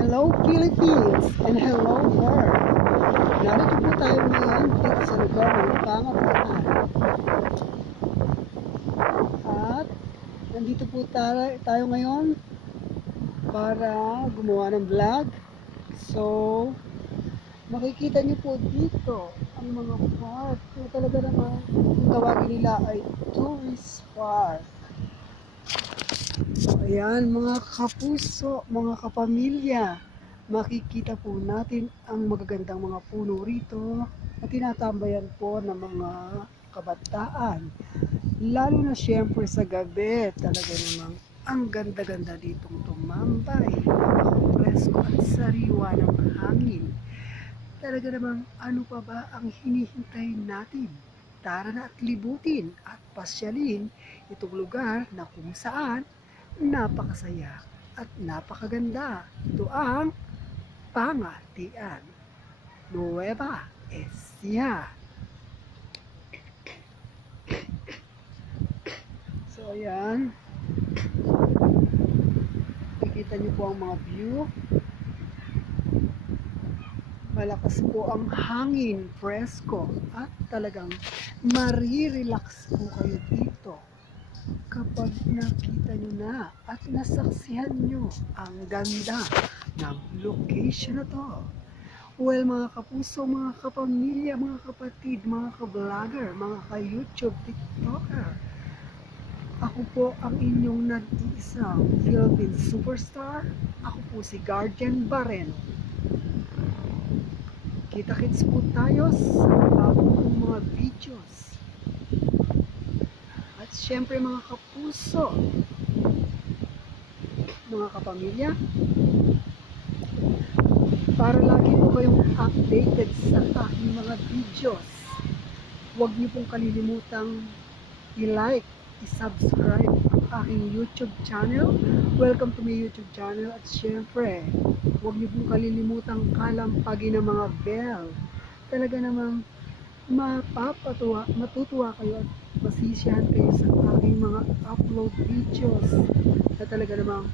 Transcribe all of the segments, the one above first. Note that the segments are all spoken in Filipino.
Hello Philippines and hello world. Narito po tayo ngayon dito sa lugar ng Pangapunaan. At nandito po tayo ngayon para gumawa ng vlog. So, makikita niyo po dito ang mga park. So, talaga naman, ang tawagin nila ay tourist park. Ayan, mga kapuso, mga kapamilya, makikita po natin ang magagandang mga puno rito na tinatambayan po ng mga kabataan. Lalo na siyempre sa gabi, talaga namang ang ganda-ganda ditong tumambay. Napaka-presko at sariwa ng hangin. Talaga namang ano pa ba ang hinihintay natin? Tara na at libutin at pasyalin itong lugar na kung saan napakasaya at napakaganda. Ito ang Pangatian, Nueva Ecija. So ayan, nakikita niyo po ang mga view. Malakas po ang hangin, presko, at talagang marirelax po kayo dito kapag nakita nyo na at nasaksihan nyo ang ganda ng location na to. Well, mga kapuso, mga kapamilya, mga kapatid, mga ka-vlogger, mga ka-YouTube, TikToker, ako po ang inyong nag-iisang Philippine superstar. Ako po si Guardian Barreno. Kita-kits po tayo sa bagong mga videos. At syempre mga kapuso, mga kapamilya, para lagi po kayong updated sa aking mga videos, huwag niyo pong kalilimutang i-like, i-subscribe ang aking YouTube channel. Welcome to my YouTube channel. At syempre, huwag niyo pong kalilimutang kalampagin ng mga bell. Talaga namang matutuwa kayo at masisiyahan kayo sa aking mga upload videos na talaga namang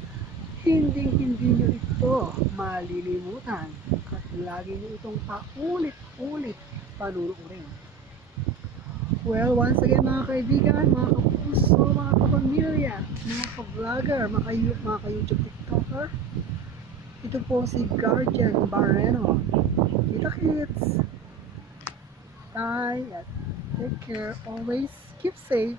hindi nyo ito malilimutan at lagi nyo itong paulit-ulit panunurin. Well, once again mga kaibigan, mga kapuso, mga kapamilya, mga ka-vlogger, mga ka-YouTube TikToker, ito po si Guardian Barreno. Kita-kits! Bye at take care. Always keep safe.